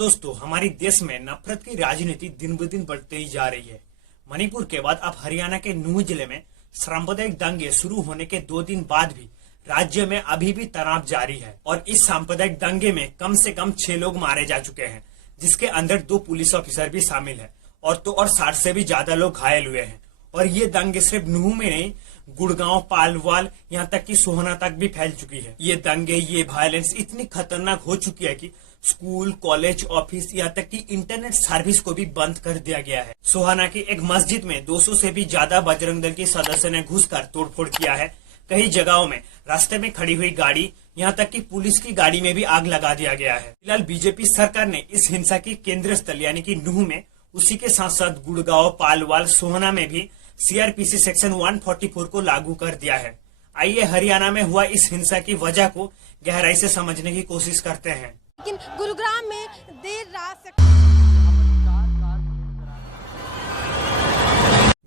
तो दोस्तों, हमारे देश में नफरत की राजनीति दिन ब दिन बढ़ते ही जा रही है। मणिपुर के बाद अब हरियाणा के नूंह जिले में सांप्रदायिक दंगे शुरू होने के 2 दिन बाद भी राज्य में अभी भी तनाव जारी है और इस सांप्रदायिक दंगे में कम से कम 6 लोग मारे जा चुके हैं, जिसके अंदर 2 पुलिस ऑफिसर भी शामिल है और 60 से भी ज्यादा लोग घायल हुए हैं। और ये दंगे सिर्फ नूंह में नहीं, गुड़गांव, पालवाल, यहाँ तक कि सोहना तक भी फैल चुकी है। ये दंगे, ये वायलेंस इतनी खतरनाक हो चुकी है कि स्कूल, कॉलेज, ऑफिस, यहाँ तक कि इंटरनेट सर्विस को भी बंद कर दिया गया है। सोहाना की एक मस्जिद में 200 से भी ज्यादा बजरंग दल के सदस्य ने घुसकर तोड़फोड़ किया है। कई जगहों में रास्ते में खड़ी हुई गाड़ी, यहाँ तक कि पुलिस की गाड़ी में भी आग लगा दिया गया है। फिलहाल बीजेपी सरकार ने इस हिंसा की केंद्र स्थल यानी कि नूंह में, उसी के साथ साथ गुड़गांव, पालवाल, सोहना में भी सीआरपीसी सेक्शन 144 को लागू कर दिया है। आइए हरियाणा में हुआ इस हिंसा की वजह को गहराई से समझने की कोशिश करते हैं। लेकिन गुरुग्राम में देर रात से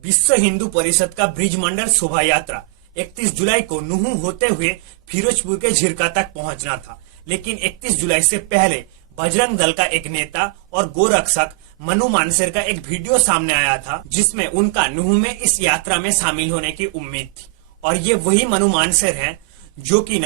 विश्व हिंदू परिषद का ब्रिज मंडल शोभा यात्रा 31 जुलाई को नूंह होते हुए फिरोजपुर के झिरका तक पहुंचना था, लेकिन 31 जुलाई से पहले बजरंग दल का एक नेता और गोरक्षक मनु मानसेर का एक वीडियो सामने आया था, जिसमें उनका नूंह में इस यात्रा में शामिल होने की उम्मीद थी। और ये वही मनु मानसेर हैं जो कि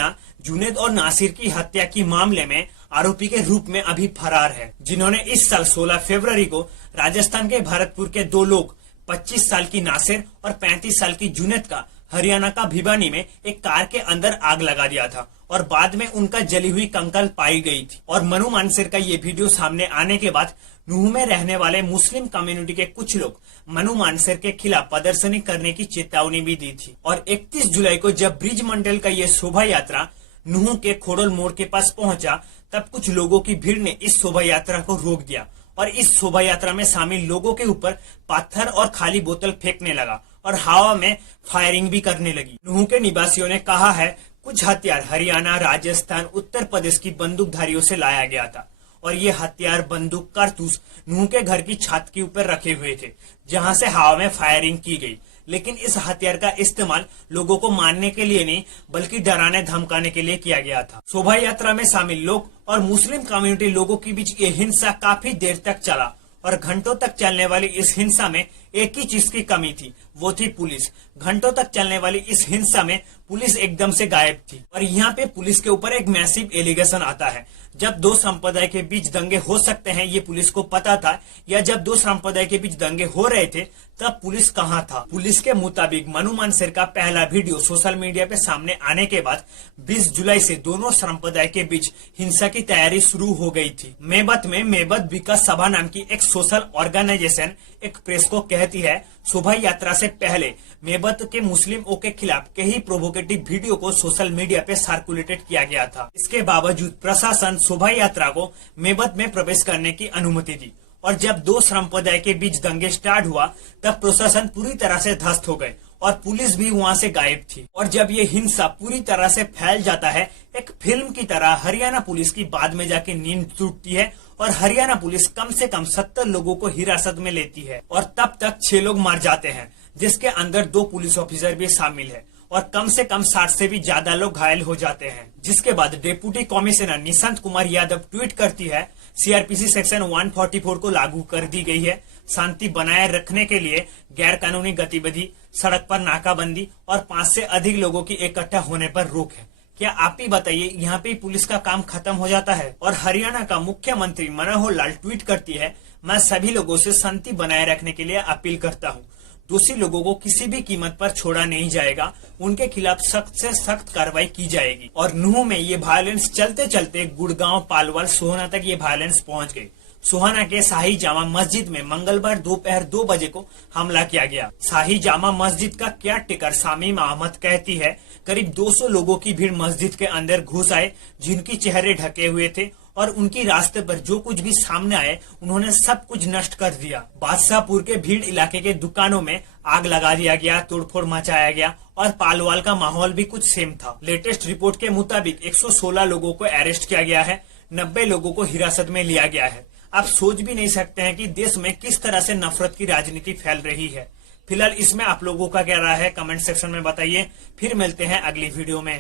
जुनैद और नासिर की हत्या की मामले में आरोपी के रूप में अभी फरार है, जिन्होंने इस साल 16 फरवरी को राजस्थान के भरतपुर के 2 लोग 25 साल की नासिर और 35 साल की जुनैद का हरियाणा का भिवानी में एक कार के अंदर आग लगा दिया था और बाद में उनका जली हुई कंकाल पाई गई थी। और मनु मानसेर का ये वीडियो सामने आने के बाद नूंह में रहने वाले मुस्लिम कम्युनिटी के कुछ लोग मनु मानसेर के खिलाफ प्रदर्शनी करने की चेतावनी भी दी थी। और 31 जुलाई को जब ब्रिज मंडल का ये शोभा यात्रा नूंह के खोड़ल मोड़ के पास पहुंचा, तब कुछ लोगों की भीड़ ने इस शोभा यात्रा को रोक दिया और इस शोभा यात्रा में शामिल लोगों के ऊपर पत्थर और खाली बोतल फेंकने लगा और हवा में फायरिंग भी करने लगी। नूंह के निवासियों ने कहा है कुछ हथियार हरियाणा, राजस्थान, उत्तर प्रदेश की बंदूकधारियों से लाया गया था और ये हथियार, बंदूक, कारतूस नूंह के घर की छत के ऊपर रखे हुए थे, जहां से हवा में फायरिंग की गई। लेकिन इस हथियार का इस्तेमाल लोगों को मारने के लिए नहीं, बल्कि डराने धमकाने के लिए किया गया था। शोभा यात्रा में शामिल लोग और मुस्लिम कम्युनिटी लोगों के बीच ये हिंसा काफी देर तक चला और घंटों तक चलने वाली इस हिंसा में एक ही चीज की कमी थी, वो थी पुलिस। घंटों तक चलने वाली इस हिंसा में पुलिस एकदम से गायब थी। और यहाँ पे पुलिस के ऊपर एक मैसिव एलिगेशन आता है। जब 2 संप्रदाय के बीच दंगे हो सकते हैं ये पुलिस को पता था, या जब 2 संप्रदाय के बीच दंगे हो रहे थे तब पुलिस कहाँ था? पुलिस के मुताबिक मनु मानसेर का पहला वीडियो सोशल मीडिया पे सामने आने के बाद 20 जुलाई से दोनों संप्रदाय के बीच हिंसा की तैयारी शुरू हो गई थी। मेबत में मेबत विकास सभा नाम की एक सोशल ऑर्गेनाइजेशन एक प्रेस को कहती है, शोभा यात्रा से पहले मेबत के मुस्लिमों के खिलाफ कई प्रोवोकेटिव वीडियो को सोशल मीडिया पे सर्कुलेटेड किया गया था। इसके बावजूद प्रशासन शोभा यात्रा को मेबत में प्रवेश करने की अनुमति दी और जब 2 संप्रदाय के बीच दंगे स्टार्ट हुआ तब प्रशासन पूरी तरह से ध्वस्त हो गए और पुलिस भी वहां से गायब थी। और जब ये हिंसा पूरी तरह से फैल जाता है, एक फिल्म की तरह हरियाणा पुलिस की बाद में जाके नींद टूटती है और हरियाणा पुलिस कम से कम 70 लोगों को हिरासत में लेती है और तब तक 6 लोग मार जाते हैं, जिसके अंदर 2 पुलिस ऑफिसर भी शामिल है और कम से कम 60 से भी ज्यादा लोग घायल हो जाते हैं। जिसके बाद deputy commissioner Nishant Kumar Yadav tweet करती है, सीआरपीसी सेक्शन 144 को लागू कर दी गई है। शांति बनाए रखने के लिए गैर कानूनी गतिविधि, सड़क पर नाकाबंदी और 5 से अधिक लोगों की इकट्ठा होने पर रोक है। क्या आप ही बताइए, यहाँ पे पुलिस का काम खत्म हो जाता है? और हरियाणा का मुख्यमंत्री मनोहर लाल ट्वीट करती है, मैं सभी लोगों से शांति बनाए रखने के लिए अपील करता हूँ। दोषी लोगों को किसी भी कीमत पर छोड़ा नहीं जाएगा, उनके खिलाफ सख्त से सख्त कार्रवाई की जाएगी। और नूंह में ये वायलेंस चलते चलते गुड़गांव, पालवाल, सोहना तक ये वायलेंस पहुंच गई। सोहना के शाही जामा मस्जिद में मंगलवार दोपहर 2 बजे को हमला किया गया। शाही जामा मस्जिद का केयरटेकर शामीम अहमद कहती है, करीब 200 लोगों की भीड़ मस्जिद के अंदर घुस आए, जिनकी चेहरे ढके हुए थे और उनकी रास्ते पर जो कुछ भी सामने आए उन्होंने सब कुछ नष्ट कर दिया। बादशाहपुर के भीड़ इलाके के दुकानों में आग लगा दिया गया, तोड़फोड़ मचाया गया और पालवाल का माहौल भी कुछ सेम था। लेटेस्ट रिपोर्ट के मुताबिक 116 लोगों को अरेस्ट किया गया है, 90 लोगों को हिरासत में लिया गया है। आप सोच भी नहीं सकते हैं कि देश में किस तरह से नफरत की राजनीति फैल रही है। फिलहाल इसमें आप लोगों का क्या राय है, कमेंट सेक्शन में बताइए। फिर मिलते हैं अगली वीडियो में।